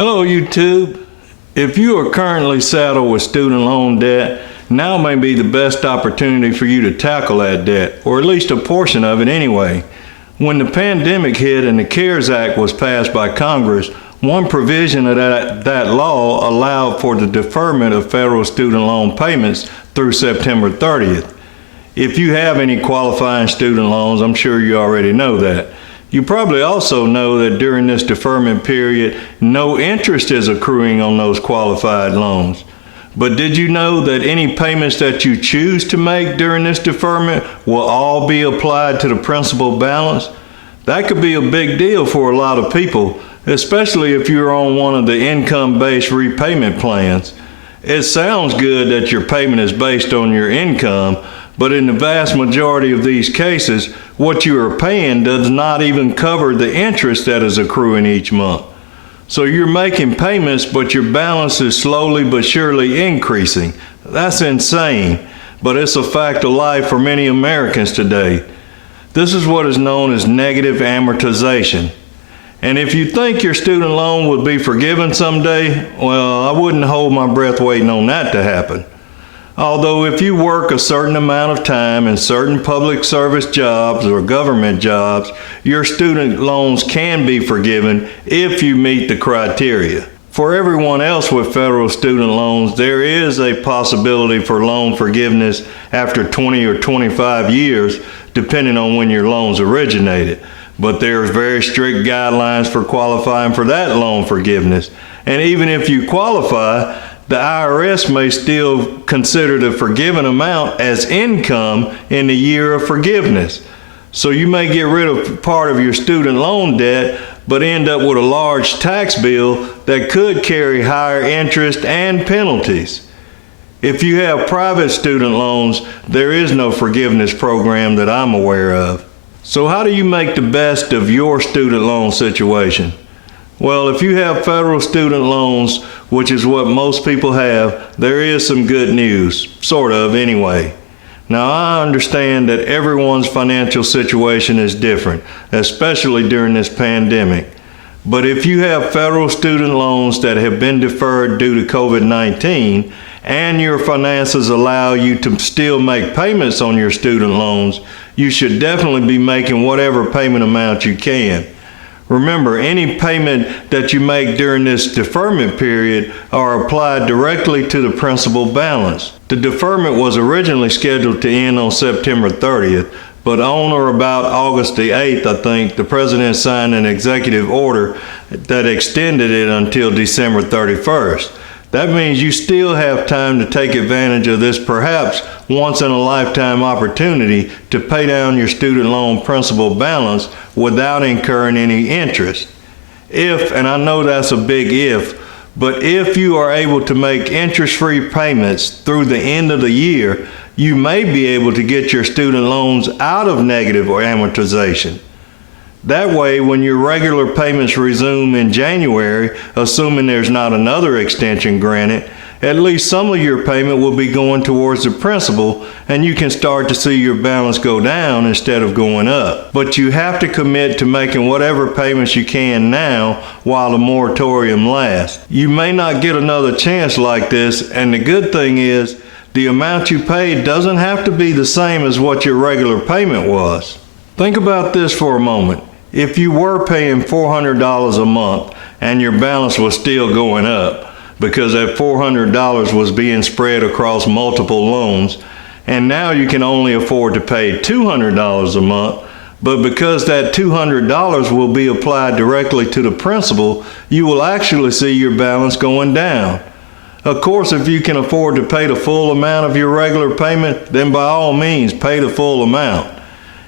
Hello YouTube. If you are currently saddled with student loan debt, now may be the best opportunity for you to tackle that debt, or at least a portion of it anyway. When the pandemic hit and the C.A.R.E.S Act was passed by Congress, one provision of that law allowed for the deferment of federal student loan payments through September 30th. If you have any qualifying student loans, I'm sure you already know that. You probably also know that during this deferment period, no interest is accruing on those qualified loans. But did you know that any payments that you choose to make during this deferment will all be applied to the principal balance? That could be a big deal for a lot of people, especially if you're on one of the income-based repayment plans. It sounds good that your payment is based on your income, but in the vast majority of these cases, what you are paying does not even cover the interest that is accruing each month. So you're making payments, but your balance is slowly but surely increasing. That's insane, but it's a fact of life for many Americans today. This is what is known as negative amortization. And if you think your student loan will be forgiven someday, well, I wouldn't hold my breath waiting on that to happen. Although if you work a certain amount of time in certain public service jobs or government jobs, your student loans can be forgiven if you meet the criteria. For everyone else with federal student loans, there is a possibility for loan forgiveness after 20 or 25 years, depending on when your loans originated. But there's very strict guidelines for qualifying for that loan forgiveness. And even if you qualify, the IRS may still consider the forgiven amount as income in the year of forgiveness. So you may get rid of part of your student loan debt, but end up with a large tax bill that could carry higher interest and penalties. If you have private student loans, there is no forgiveness program that I'm aware of. So how do you make the best of your student loan situation? Well, if you have federal student loans, which is what most people have, there is some good news, sort of anyway. Now, I understand that everyone's financial situation is different, especially during this pandemic. But if you have federal student loans that have been deferred due to COVID-19, and your finances allow you to still make payments on your student loans, you should definitely be making whatever payment amount you can. Remember, any payment that you make during this deferment period are applied directly to the principal balance. The deferment was originally scheduled to end on September 30th, but on or about August the 8th, I think, the President signed an executive order that extended it until December 31st. That means you still have time to take advantage of this perhaps once-in-a-lifetime opportunity to pay down your student loan principal balance without incurring any interest. If, and I know that's a big if, but if you are able to make interest-free payments through the end of the year, you may be able to get your student loans out of negative or amortization. That way, when your regular payments resume in January, assuming there's not another extension granted, at least some of your payment will be going towards the principal, and you can start to see your balance go down instead of going up. But you have to commit to making whatever payments you can now while the moratorium lasts. You may not get another chance like this, and the good thing is, the amount you paid doesn't have to be the same as what your regular payment was. Think about this for a moment. If you were paying $400 a month and your balance was still going up because that $400 was being spread across multiple loans, and now you can only afford to pay $200 a month, but because that $200 will be applied directly to the principal, you will actually see your balance going down. Of course, if you can afford to pay the full amount of your regular payment, then by all means pay the full amount.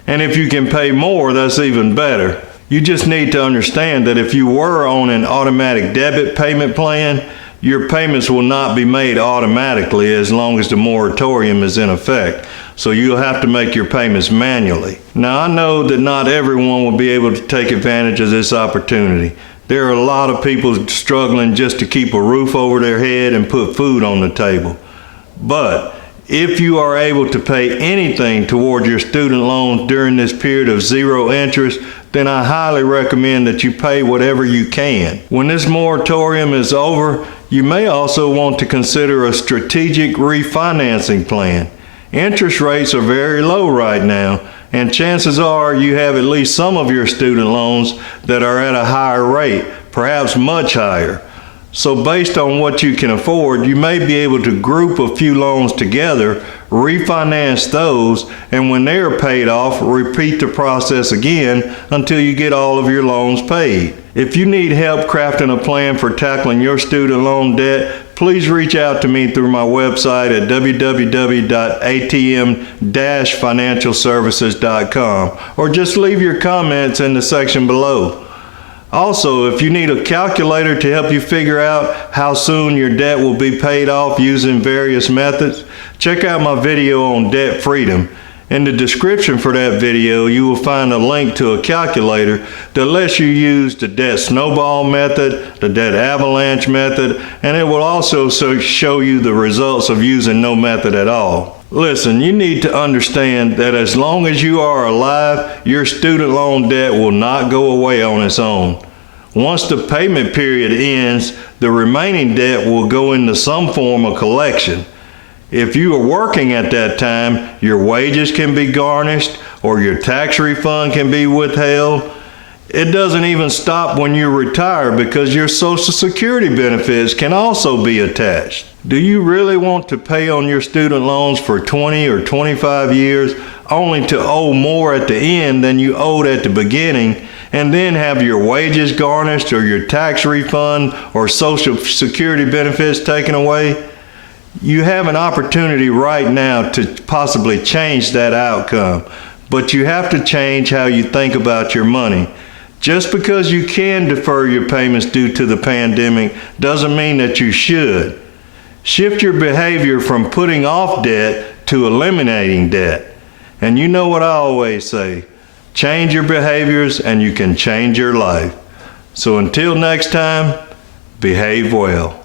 And if you can pay more, that's even better. You just need to understand that if you were on an automatic debit payment plan, your payments will not be made automatically as long as the moratorium is in effect. So you'll have to make your payments manually. Now, I know that not everyone will be able to take advantage of this opportunity. There are a lot of people struggling just to keep a roof over their head and put food on the table. But If you are able to pay anything toward your student loans during this period of zero interest, then I highly recommend that you pay whatever you can. When this moratorium is over, you may also want to consider a strategic refinancing plan. Interest rates are very low right now, and chances are you have at least some of your student loans that are at a higher rate, perhaps much higher. So based on what you can afford, you may be able to group a few loans together, refinance those, and when they are paid off, repeat the process again until you get all of your loans paid. If you need help crafting a plan for tackling your student loan debt, please reach out to me through my website at www.atm-financialservices.com or just leave your comments in the section below. Also, if you need a calculator to help you figure out how soon your debt will be paid off using various methods, check out my video on debt freedom. In the description for that video, you will find a link to a calculator that lets you use the debt snowball method, the debt avalanche method, and it will also show you the results of using no method at all. Listen, you need to understand that as long as you are alive, your student loan debt will not go away on its own. Once the payment period ends, the remaining debt will go into some form of collection. If you are working at that time, your wages can be garnished or your tax refund can be withheld. It doesn't even stop when you retire because your Social Security benefits can also be attached. Do you really want to pay on your student loans for 20 or 25 years only to owe more at the end than you owed at the beginning, and then have your wages garnished or your tax refund or Social Security benefits taken away? You have an opportunity right now to possibly change that outcome, but you have to change how you think about your money. Just because you can defer your payments due to the pandemic doesn't mean that you should. Shift your behavior from putting off debt to eliminating debt. And you know what I always say, change your behaviors and you can change your life. So until next time, behave well.